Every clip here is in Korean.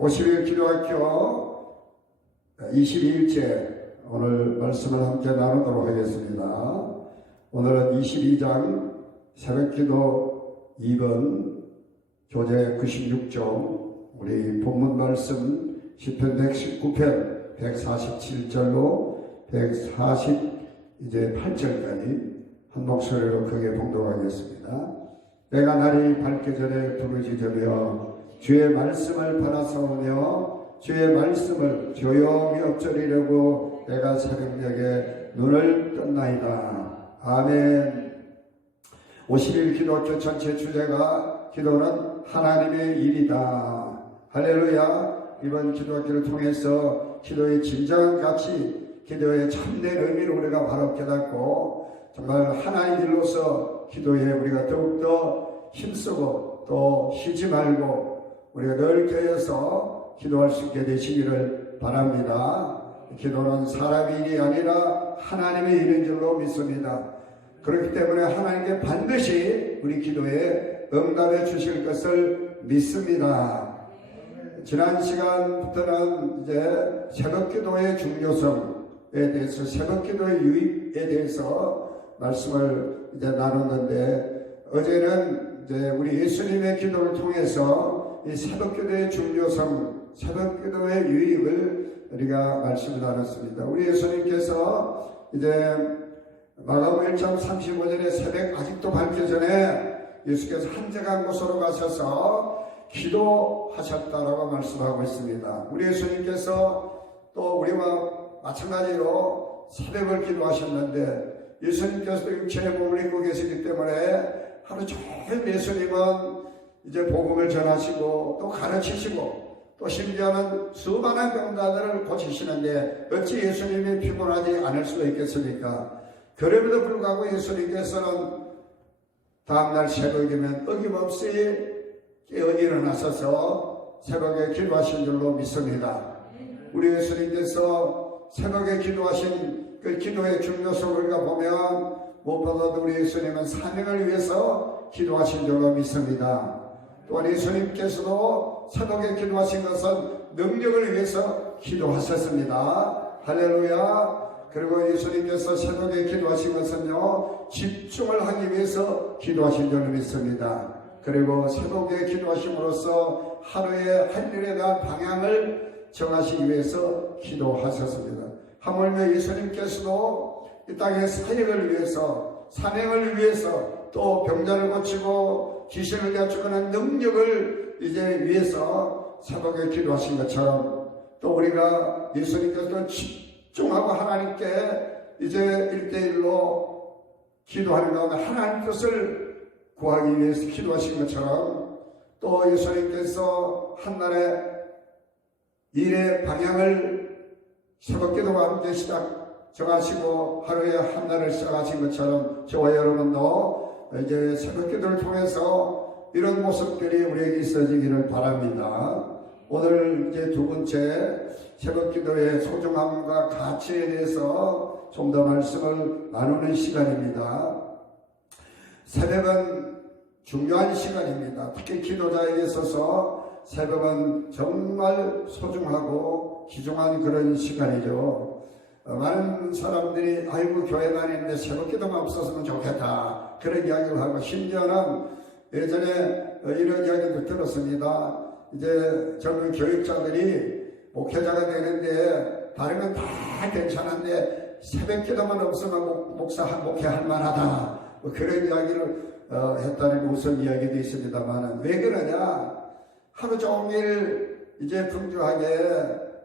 50일 기도학교 22일째 오늘 말씀을 함께 나누도록 하겠습니다. 오늘은 22장 새벽기도 2번 교재 96종 우리 본문 말씀 시편 119편 147절로 148절까지 한 목소리로 크게 봉독하겠습니다. 내가 날이 밝기 전에 부르짖으며 주의 말씀을 바라사오며 주의 말씀을 조용히 엎드리려고 내가 새벽녘에 눈을 떴나이다. 아멘. 50일 기도학교 전체 주제가 기도는 하나님의 일이다. 할렐루야. 이번 기도학교를 통해서 기도의 진정한 가치, 기도의 참된 의미를 우리가 바로 깨닫고 정말 하나님 일로서 기도에 우리가 더욱더 힘쓰고 또 쉬지 말고 우리가 늘 깨어서 기도할 수 있게 되시기를 바랍니다. 기도는 사람의 일이 아니라 하나님의 일인 줄로 믿습니다. 그렇기 때문에 하나님께 반드시 우리 기도에 응답해 주실 것을 믿습니다. 지난 시간부터는 이제 새벽기도의 중요성에 대해서, 새벽기도의 유익에 대해서 말씀을 이제 나눴는데, 어제는 이제 우리 예수님의 기도를 통해서 이 새벽기도의 중요성, 새벽기도의 유익을 우리가 말씀을 나눴습니다. 우리 예수님께서 이제 마가복음 1장 35절에 새벽 아직도 밝기 전에 예수께서 한적한 곳으로 가셔서 기도하셨다라고 말씀하고 있습니다. 우리 예수님께서 또 우리와 마찬가지로 새벽을 기도하셨는데, 예수님께서도 육체의 몸을 입고 계시기 때문에 하루 종일 예수님은 이제 복음을 전하시고 또 가르치시고 또 심지어는 수많은 병자들을 고치시는데 어찌 예수님이 피곤하지 않을 수가 있겠습니까? 그럼에도 불구하고 예수님께서는 다음날 새벽이면 어김없이 깨어 일어나셔서 새벽에 기도하신 줄로 믿습니다. 우리 예수님께서 새벽에 기도하신 그 기도의 중요성을 우리가 보면 무엇보다도 우리 예수님은 사명을 위해서 기도하신 줄로 믿습니다. 또한 예수님께서도 새벽에 기도하신 것은 능력을 위해서 기도하셨습니다. 할렐루야. 그리고 예수님께서 새벽에 기도하신 것은요, 집중을 하기 위해서 기도하신 줄로 믿습니다. 그리고 새벽에 기도하심으로써 하루의 할 일에 대한 방향을 정하시기 위해서 기도하셨습니다. 하물며 예수님께서도 이 땅의 사역을 위해서, 사명을 위해서, 또 병자를 고치고 귀신을 내쫓는 능력을 이제 위해서 새벽에 기도하신 것처럼, 또 우리가 예수님께서도 집중하고 하나님께 이제 1대1로 기도하는 가운데 하나님 뜻을 구하기 위해서 기도하신 것처럼, 또 예수님께서 한날의 일의 방향을 새벽 기도와 함께 정하시고 하루에 한날을 시작하신 것처럼 저와 여러분도 이제 새벽 기도를 통해서 이런 모습들이 우리에게 있어지기를 바랍니다. 오늘 이제 두 번째 새벽 기도의 소중함과 가치에 대해서 좀 더 말씀을 나누는 시간입니다. 새벽은 중요한 시간입니다. 특히 기도자에게 있어서 새벽은 정말 소중하고 귀중한 그런 시간이죠. 많은 사람들이 아이고 교회 다니는데 새벽 기도만 없었으면 좋겠다 그런 이야기를 하고, 심지어는 예전에 이런 이야기도 들었습니다. 이제 젊은 교육자들이 목회자가 되는데 다른 건 다 괜찮은데 새벽 기도만 없으면 목회할 만하다, 그런 이야기를 했다는 무슨 이야기도 있습니다만, 왜 그러냐? 하루 종일 이제 풍주하게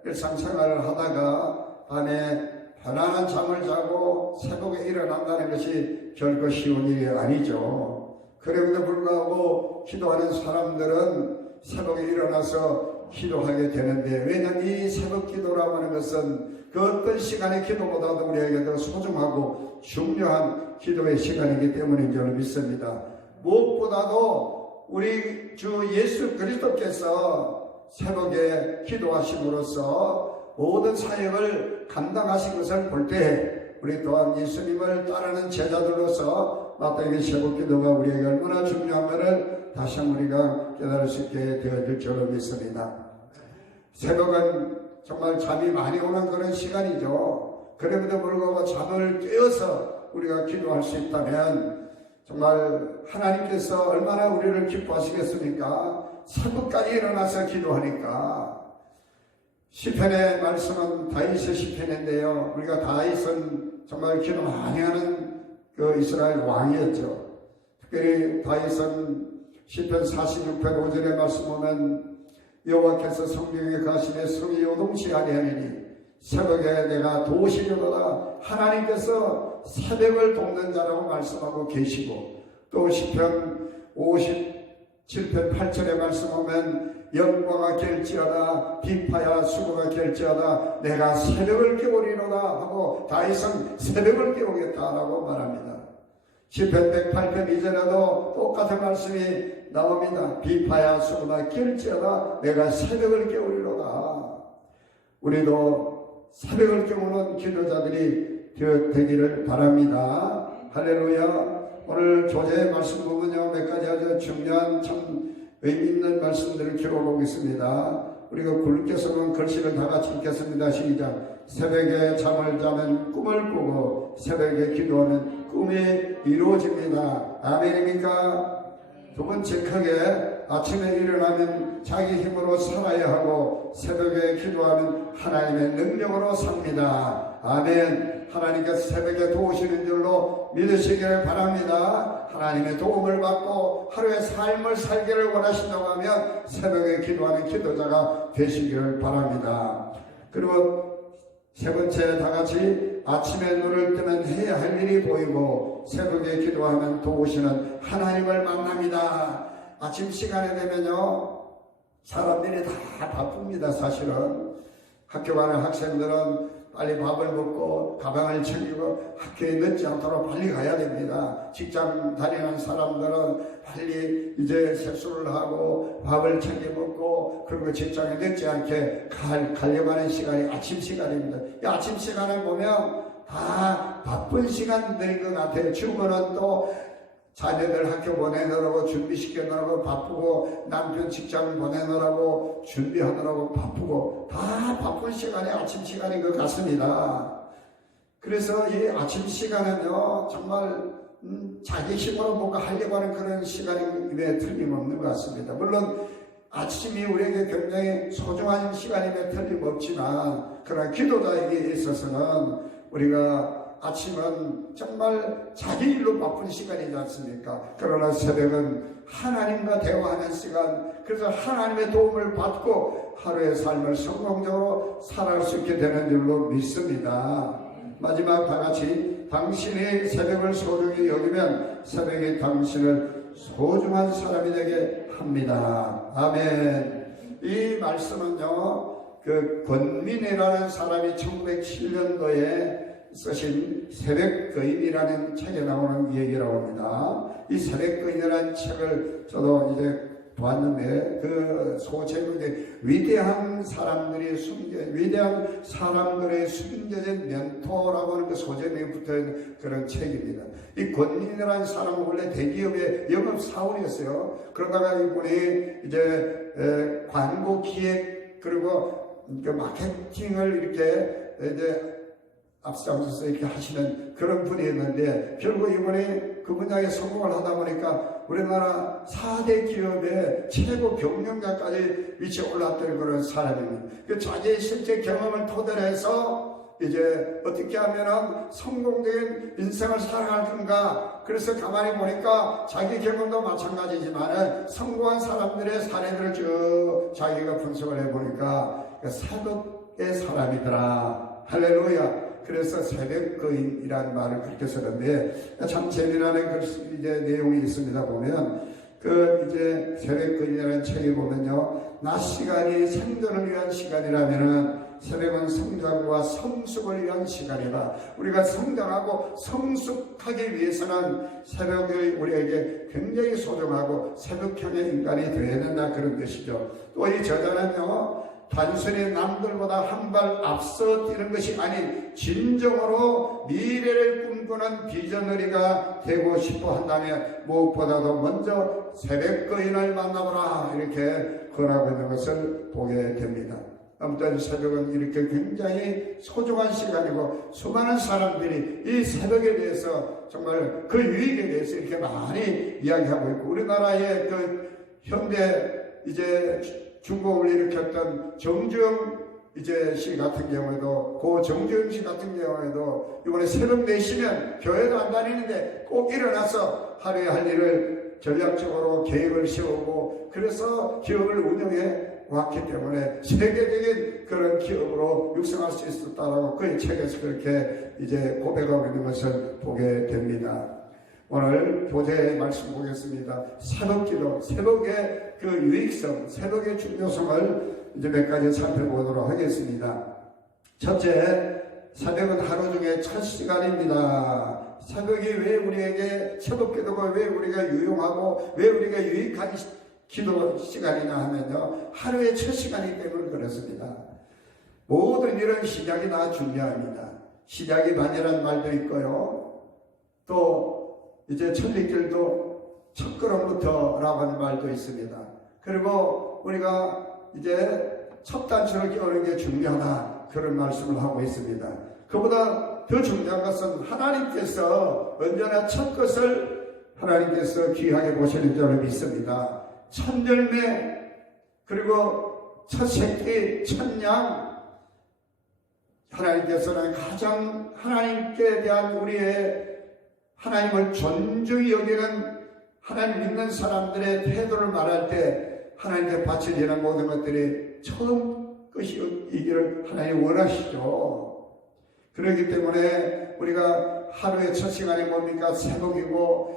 일상생활을 하다가 밤에 편안한 잠을 자고 새벽에 일어난다는 것이 결코 쉬운 일이 아니죠. 그럼에도 불구하고 기도하는 사람들은 새벽에 일어나서 기도하게 되는데, 왜냐하면 이 새벽 기도라고 하는 것은 그 어떤 시간의 기도보다도 우리에게 더 소중하고 중요한 기도의 시간이기 때문인 줄 믿습니다. 무엇보다도 우리 주 예수 그리스도께서 새벽에 기도하심으로써 모든 사역을 감당하신 것을 볼 때 우리 또한 예수님을 따르는 제자들로서 마땅히 새벽 기도가 우리에게 얼마나 중요한 것을 다시 한번 우리가 깨달을 수 있게 되어질 줄로 믿습니다. 새벽은 정말 잠이 많이 오는 그런 시간이죠. 그럼에도 불구하고 잠을 깨어서 우리가 기도할 수 있다면 정말 하나님께서 얼마나 우리를 기뻐하시겠습니까? 새벽까지 일어나서 기도하니까. 시편의 말씀은 다윗의 시편인데요. 우리가 다윗은 정말 기도 많이 하는 그 이스라엘 왕이었죠. 특별히 다윗은 시편 46편 5절의 말씀 보면 여호와께서 성경에 가시되 성이 요동치 아니하리니 새벽에 내가 도우시려도다. 하나님께서 새벽을 돕는 자라고 말씀하고 계시고, 또 시편 57편 8절의 말씀 보면 영광아 갤지어다 비파야 수고가 갤지어다 내가 새벽을 깨우리로다 하고 다윗은 새벽을 깨우겠다라고 말합니다. 시편 108편 2절에도 똑같은 말씀이 나옵니다. 비파야 수고가 갤지어다 내가 새벽을 깨우리로다. 우리도 새벽을 깨우는 기도자들이 되기를 바랍니다. 할렐루야. 오늘 교재의 말씀 보면요, 몇 가지 아주 중요한 참 의미 있는 말씀들을 기록하고 있습니다. 우리가 굵게서는 글씨를 다 같이 읽겠습니다. 시작. 새벽에 잠을 자면 꿈을 꾸고 새벽에 기도하면 꿈이 이루어집니다. 아멘입니까? 두 번째 크게 아침에 일어나면 자기 힘으로 살아야 하고 새벽에 기도하면 하나님의 능력으로 삽니다. 아멘. 하나님께서 새벽에 도우시는 줄로 믿으시기를 바랍니다. 하나님의 도움을 받고 하루의 삶을 살기를 원하신다고 하면 새벽에 기도하는 기도자가 되시기를 바랍니다. 그리고 세 번째 다같이 아침에 눈을 뜨면 해야 할 일이 보이고 새벽에 기도하면 도우시는 하나님을 만납니다. 아침 시간에 되면요 사람들이 다 바쁩니다. 사실은 학교 가는 학생들은 빨리 밥을 먹고 가방을 챙기고 학교에 늦지 않도록 빨리 가야 됩니다. 직장 다니는 사람들은 빨리 이제 세수를 하고 밥을 챙겨 먹고 그리고 직장에 늦지 않게 가려고 하는 시간이 아침 시간입니다. 이 아침 시간을 보면 다 바쁜 시간들인 것 같아요. 주부는 또 자녀들 학교 보내느라고 준비시키느라고 바쁘고 남편 직장 보내느라고 준비하느라고 바쁘고 다 바쁜 시간이 아침 시간인 것 같습니다. 그래서 이 아침 시간은요 정말 자기 힘으로 뭔가 하려고 하는 그런 시간임에 틀림없는 것 같습니다. 물론 아침이 우리에게 굉장히 소중한 시간임에 틀림없지만 그러나 기도자에게 있어서는 우리가 아침은 정말 자기 일로 바쁜 시간이지 않습니까? 그러나 새벽은 하나님과 대화하는 시간, 그래서 하나님의 도움을 받고 하루의 삶을 성공적으로 살아갈 수 있게 되는 줄로 믿습니다. 마지막 다같이 당신이 새벽을 소중히 여기면 새벽이 당신을 소중한 사람이 되게 합니다. 아멘. 이 말씀은요 그 권민이라는 사람이 1907년도에 쓰신 새벽거인이라는 책에 나오는 얘기라고 합니다. 이 새벽거인이라는 책을 저도 이제 봤는데 그 소제목에 위대한 사람들의 숨겨진 멘토라고 하는 그 소제목에 붙어있는 그런 책입니다. 이 권민이라는 사람은 원래 대기업의 영업사원이었어요. 그러다가 이분이 이제 광고 기획 그리고 그 마케팅을 이렇게 이제 앞장서서 이렇게 하시는 그런 분이었는데 결국 이번에 그 분야에 성공을 하다 보니까 우리나라 4대 기업의 최고 경영자까지 위치에 올랐던 그런 사람입니다. 그 자기의 실제 경험을 토대로 해서 이제 어떻게 하면은 성공적인 인생을 살아갈 건가. 그래서 가만히 보니까 자기 경험도 마찬가지지만 성공한 사람들의 사례들을 쭉 자기가 분석을 해보니까 새벽의 사람이더라. 할렐루야. 그래서 새벽거인이라는 말을 그렇게 쓰는데 참 재미나는 그 이제 내용이 있습니다. 보면 그 이제 새벽거인이라는 책에 보면요 낮 시간이 생존을 위한 시간이라면은 새벽은 성장과 성숙을 위한 시간이다. 우리가 성장하고 성숙하기 위해서는 새벽이 우리에게 굉장히 소중하고 새벽형의 인간이 되어야 된다 그런 뜻이죠. 또 이 저자는요 단순히 남들보다 한 발 앞서 뛰는 것이 아닌 진정으로 미래를 꿈꾸는 비전너리가 되고 싶어 한다면 무엇보다도 먼저 새벽거인을 만나보라 이렇게 권하고 있는 것을 보게 됩니다. 아무튼 새벽은 이렇게 굉장히 소중한 시간이고 수많은 사람들이 이 새벽에 대해서 정말 그 유익에 대해서 이렇게 많이 이야기하고 있고, 우리나라의 그 현대 이제 중공을 일으켰던 정주영 이제 씨 같은 경우에도, 고 정주영 씨 같은 경우에도 이번에 새벽 4시면 교회도 안 다니는데 꼭 일어나서 하루에 할 일을 전략적으로 계획을 세우고, 그래서 기업을 운영해 왔기 때문에 세계적인 그런 기업으로 육성할 수 있었다라고 그의 책에서 그렇게 이제 고백하고 있는 것을 보게 됩니다. 오늘 교재의 말씀 보겠습니다. 새벽기도, 새벽의 그 유익성, 새벽의 중요성을 이제 몇 가지 살펴보도록 하겠습니다. 첫째, 새벽은 하루 중에 첫 시간입니다. 새벽이 왜 우리에게, 새벽기도가 왜 우리가 유용하고 왜 우리가 유익한 기도 시간이냐 하면요, 하루의 첫 시간이기 때문에 그렇습니다. 모든 일은 시작이 다 중요합니다. 시작이 반이라는 말도 있고요, 또 이제 천리길도 첫 걸음부터 라고 하는 말도 있습니다. 그리고 우리가 이제 첫 단추를 끼우는 게 중요하다, 그런 말씀을 하고 있습니다. 그보다 더 중요한 것은 하나님께서 언제나 첫 것을 하나님께서 귀하게 보시는 줄을 믿습니다. 첫 열매, 그리고 첫 새끼, 첫 양, 하나님께서는 가장 하나님께 대한 우리의 하나님을 존중히 여기는 하나님 믿는 사람들의 태도를 말할 때 하나님께 바쳐지는 모든 것들이 처음 것이기를 하나님 원하시죠. 그렇기 때문에 우리가 하루의 첫 시간이 뭡니까? 새벽이고,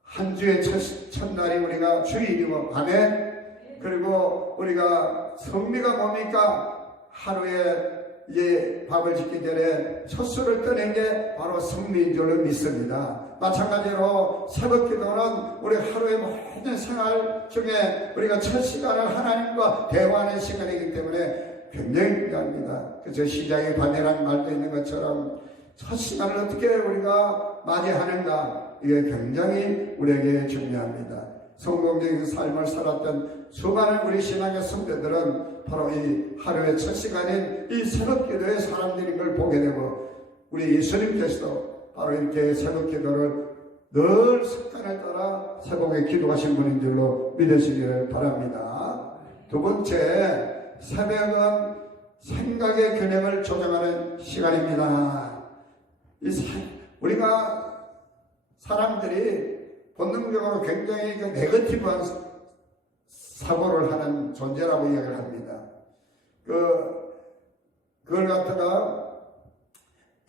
한 주의 첫날이 우리가 주일이고, 아멘. 그리고 우리가 성미가 뭡니까? 하루에 이제 밥을 짓기 전에 첫 술을 떠낸 게 바로 성미인 줄로 믿습니다. 마찬가지로 새벽 기도는 우리 하루의 모든 생활 중에 우리가 첫 시간을 하나님과 대화하는 시간이기 때문에 굉장히 중요합니다. 그래서 시작이 반이라는 말도 있는 것처럼 첫 시간을 어떻게 우리가 맞이하는가, 이게 굉장히 우리에게 중요합니다. 성공적인 삶을 살았던 수많은 우리 신앙의 선배들은 바로 이 하루의 첫 시간인 이 새벽 기도의 사람들인 걸 보게 되고, 우리 예수님께서도 바로 이렇게 새벽 기도를 늘 습관을 따라 새벽에 기도하신 분인 줄로 믿으시기를 바랍니다. 두 번째, 새벽은 생각의 균형을 조정하는 시간입니다. 우리가 사람들이 본능적으로 굉장히 네거티브한 사고를 하는 존재라고 이야기를 합니다. 그걸 갖다가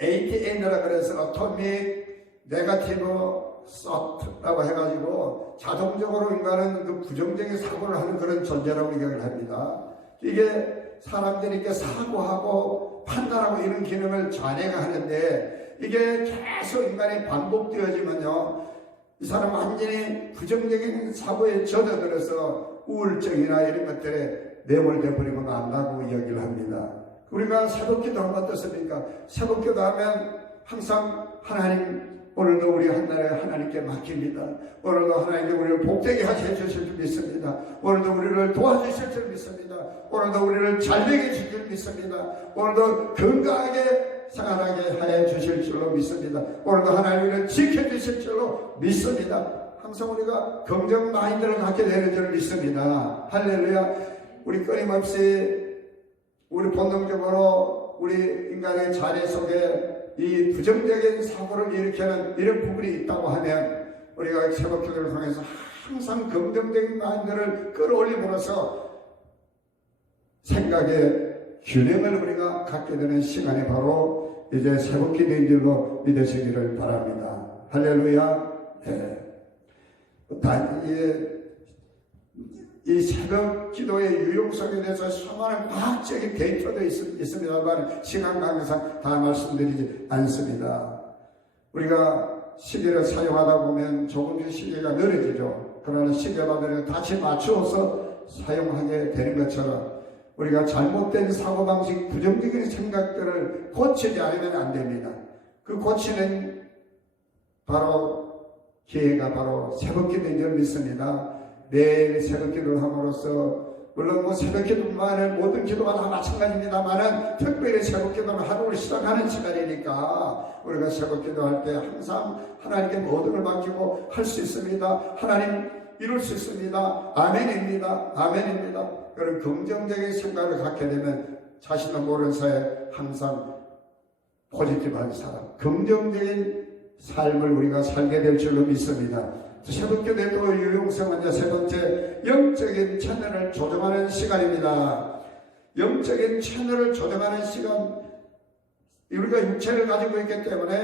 ATN이라 그래서 어토믹 네거티브 소트라고 해가지고 자동적으로 인간은 그 부정적인 사고를 하는 그런 존재라고 이야기를 합니다. 이게 사람들이 이렇게 사고하고 판단하고 이런 기능을 자네가 하는데, 이게 계속 인간이 반복되어지면요, 이 사람 완전히 부정적인 사고에 젖어들어서 우울증이나 이런 것들에 내몰돼 버리고 만다고 이야기를 합니다. 우리가 새벽기도 하면 어떻습니까? 새벽기도 하면 항상 하나님, 오늘도 우리 한날에 하나님께 맡깁니다. 오늘도 하나님께 우리를 복되게 하셔 주실 줄 믿습니다. 오늘도 우리를 도와주실 줄 믿습니다. 오늘도 우리를 잘되게 해주실 줄 믿습니다. 오늘도 건강하게 생활하게 하여 주실 줄로 믿습니다. 오늘도 하나님 우리를 지켜주실 줄로 믿습니다. 항상 우리가 긍정 마인드를 갖게 되는 줄 믿습니다. 할렐루야. 우리 끊임없이 우리 본능적으로 우리 인간의 자리 속에 이 부정적인 사고를 일으키는 이런 부분이 있다고 하면, 우리가 새벽 기도를 통해서 항상 긍정적인 마인드를 끌어올림으로써 생각의 균형을 우리가 갖게 되는 시간이 바로 이제 새벽 기도인 줄로 믿으시기를 바랍니다. 할렐루야. 네. 이 새벽 기도의 유용성에 대해서 수많은 과학적인 데이터도 있습니다만 시간 관계상 다 말씀드리지 않습니다. 우리가 시계를 사용하다 보면 조금씩 시계가 느려지죠. 그러나 시계마다 다시 맞추어서 사용하게 되는 것처럼 우리가 잘못된 사고방식, 부정적인 생각들을 고치지 않으면 안 됩니다. 그 고치는 바로 기회가 바로 새벽기도인 줄 믿습니다. 매일 새벽기도를 함으로써 물론 뭐 새벽 기도만은 모든 기도가 다 마찬가지입니다만은 특별히 새벽 기도는 하루를 시작하는 시간이니까 우리가 새벽 기도할 때 항상 하나님께 모든 걸 맡기고 할 수 있습니다. 하나님 이룰 수 있습니다. 아멘입니다. 아멘입니다. 그런 긍정적인 생각을 갖게 되면 자신도 모르는 사이에 항상 포지티브한 사람, 긍정적인 삶을 우리가 살게 될 줄로 믿습니다. 새벽 기도도 유용성은 이제 세 번째, 영적인 채널을 조정하는 시간입니다. 영적인 채널을 조정하는 시간, 우리가 육체를 가지고 있기 때문에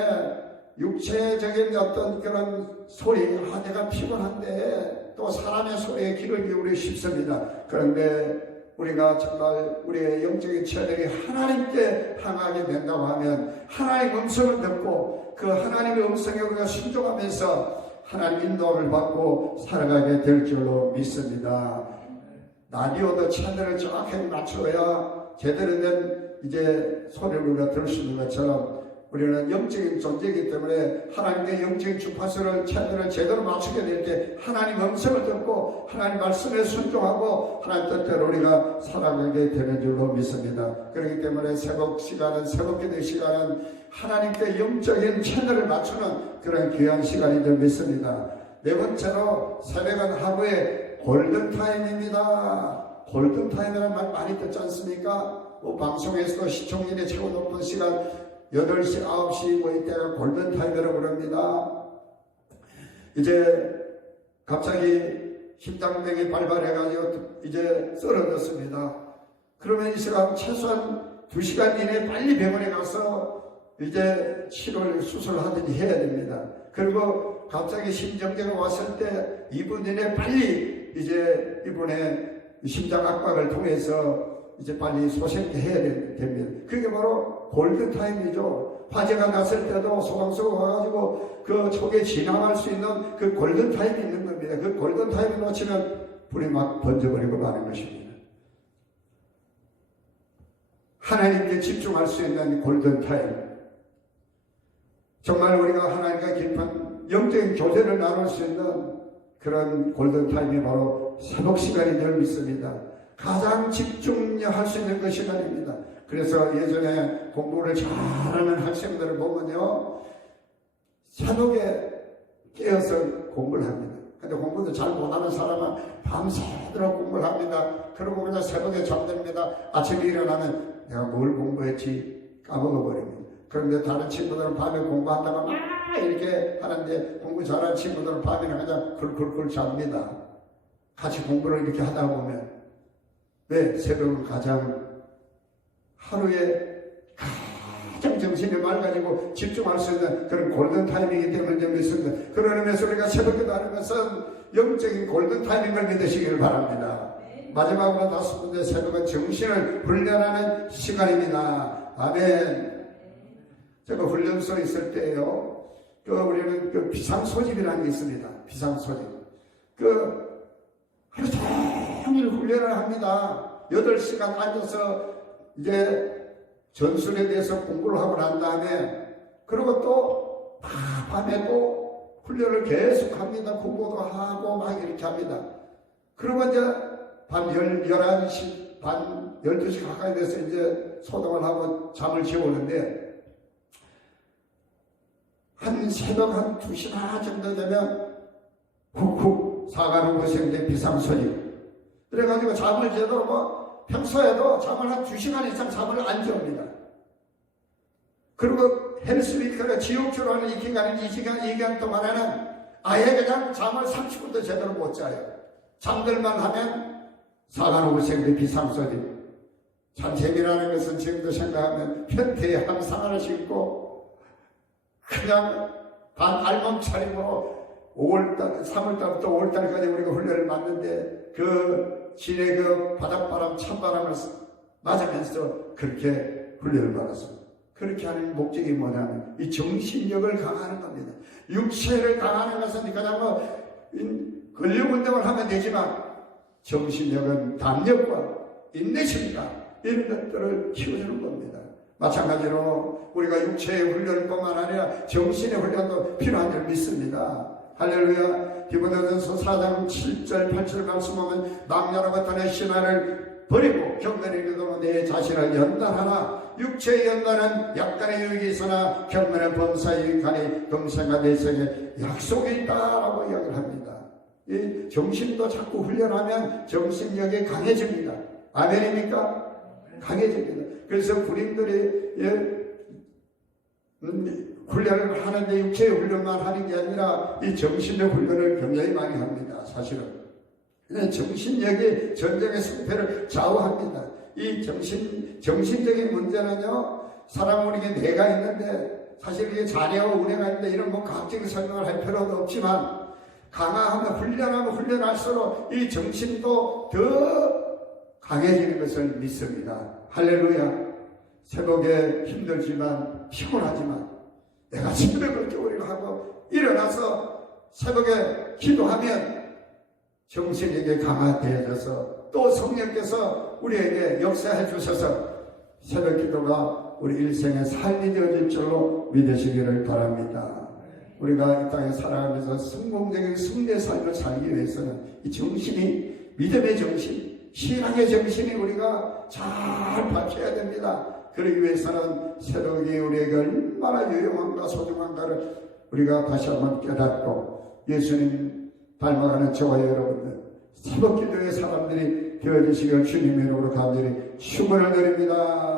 육체적인 어떤 그런 소리, 내가 피곤한데 또 사람의 소리에 귀를 기울이기 쉽습니다. 그런데 우리가 정말 우리의 영적인 채널이 하나님께 향하게 된다고 하면 하나님의 음성을 듣고 그 하나님의 음성에 우리가 순종하면서 하나님 인도를 받고 살아가게 될 줄로 믿습니다. 라디오도 채널을 정확하게 맞춰야 제대로 된 이제 소리를 우리가 들을 수 있는 것처럼 우리는 영적인 존재이기 때문에 하나님의 영적인 주파수를 채널을 제대로 맞추게 될 때 하나님 음성을 듣고 하나님 말씀에 순종하고 하나님 뜻대로 우리가 살아가게 되는 줄로 믿습니다. 그렇기 때문에 새벽 시간은 새벽 기도 시간은 하나님께 영적인 채널을 맞추는 그런 귀한 시간인 줄 믿습니다. 네 번째로 새벽은 하루의 골든타임입니다. 골든타임이라는 말 많이 듣지 않습니까? 방송에서도 시청률이 최고 높은 시간 8시, 9시 뭐 이때가 골든타임이라고 그럽니다. 이제 갑자기 심장병이 발발해가지고 이제 쓰러졌습니다. 그러면 이 시간 최소한 2시간 이내에 빨리 병원에 가서 이제 치료를 수술하든지 해야 됩니다. 그리고 갑자기 심정제가 왔을 때 2분 이내에 빨리 이제 이분의 심장 압박을 통해서 이제 빨리 소생케 해야 됩니다. 그게 바로 골든타임이죠. 화재가 났을 때도 소방서가 와가지고 그 촉에 진압할 수 있는 그 골든타임이 있는 겁니다. 그 골든타임을 놓치면 불이 막 번져버리고 마는 것입니다. 하나님께 집중할 수 있는 골든타임. 정말 우리가 하나님과 깊은 영적인 교제를 나눌 수 있는 그런 골든타임이 바로 새벽 시간인 줄 믿습니다. 가장 집중할 수 있는 그 시간입니다. 그래서 예전에 공부를 잘하는 학생들을 보면요, 새벽에 깨어서 공부를 합니다. 근데 공부도 잘 못하는 사람은 밤새도록 공부를 합니다. 그러고 그냥 새벽에 잠듭니다. 아침에 일어나면 내가 뭘 공부했지 까먹어버립니다. 그런데 다른 친구들은 밤에 공부한다고 막 이렇게 하는데 공부 잘하는 친구들은 밤에는 그냥 굴굴굴 잡니다. 같이 공부를 이렇게 하다 보면 왜? 새벽은 가장 하루에 가장 정신이 맑아지고 집중할 수 있는 그런 골든타임이기 때문에 좀 있습니다. 그런 의미에서 우리가 새벽기도 하는 것은 영적인 골든타임임을 믿으시기를 바랍니다. 마지막으로 5번째, 새벽은 정신을 훈련하는 시간입니다. 아멘. 제가 훈련소에 있을 때요, 우리는 그 비상소집이라는 게 있습니다. 비상소집. 하루 종일 훈련을 합니다. 8시간 앉아서 이제 전술에 대해서 공부를 하고 난 다음에, 그리고 또 밤에 또 훈련을 계속 합니다. 공부도 하고 막 이렇게 합니다. 그리고 이제 밤 11시 반, 12시 가까이 돼서 이제 소동을 하고 잠을 재우는데, 한 새벽 한 2시나 정도 되면 훅훅 사관후생대 비상소집. 그래가지고 잠을 제대로 평소에도 잠을 한 2시간 이상 잠을 안 재웁니다. 그리고 헬스위크가 지옥주라는 이 기간 동안에는 아예 그냥 잠을 30분도 제대로 못 자요. 잠들만 하면 사관후생대 비상소집. 참 재미라는 것은 지금도 생각하면 편태에 항상 신고 그냥 알몸 차림으로 5월달, 3월달부터 5월달까지 우리가 훈련을 받는데 그 진의 그 바닷바람, 찬바람을 맞으면서 그렇게 훈련을 받았습니다. 그렇게 하는 목적이 뭐냐면 이 정신력을 강화하는 겁니다. 육체를 강화하는 것은 그냥 근력 운동을 하면 되지만 정신력은 담력과 인내심과 이런 것들을 키워주는 겁니다. 마찬가지로 우리가 육체의 훈련뿐만 아니라 정신의 훈련도 필요한 줄 믿습니다. 할렐루야. 디모데전서 4장 7절 8절 말씀하면 망령하고 떠내 신화를 버리고 경건에 이르도록 내 자신을 연단하라. 육체의 연단은 약간의 유익이 있으나 경건의 범사의 유익하니 금생과 내생에 약속이 있다라고 이야기를 합니다. 이 정신도 자꾸 훈련하면 정신력이 강해집니다. 아멘입니까? 강해집니다. 그래서 군인들이 훈련을 하는데 육체의 훈련만 하는 게 아니라 이 정신의 훈련을 굉장히 많이 합니다. 사실은 정신력이 전쟁의 승패를 좌우합니다. 이 정신적인 문제는요, 사람 우리에게 뇌가 있는데 사실 이게 자뇌와 우뇌가 있는데 이런 뭐 과학적인 설명을 할 필요도 없지만 강화하면 훈련하면 훈련할수록 이 정신도 더 강해지는 것을 믿습니다. 할렐루야. 새벽에 힘들지만 피곤하지만 내가 새벽을 겨울이라 하고 일어나서 새벽에 기도하면 정신에게 강화되어져서 또 성령께서 우리에게 역사해 주셔서 새벽 기도가 우리 일생의 삶이 되어질 줄로 믿으시기를 바랍니다. 우리가 이 땅에 살아가면서 성공적인 승리의 삶을 살기 위해서는 이 정신이, 믿음의 정신, 신앙의 정신이 우리가 잘 받쳐야 됩니다. 그러기 위해서는 새벽이 우리에게 얼마나 유용한가 소중한가를 우리가 다시 한번 깨닫고 예수님 닮아가는 저와 여러분들 새벽 기도의 사람들이 되어주시길 주님의 이름으로 간절히 축원을 드립니다.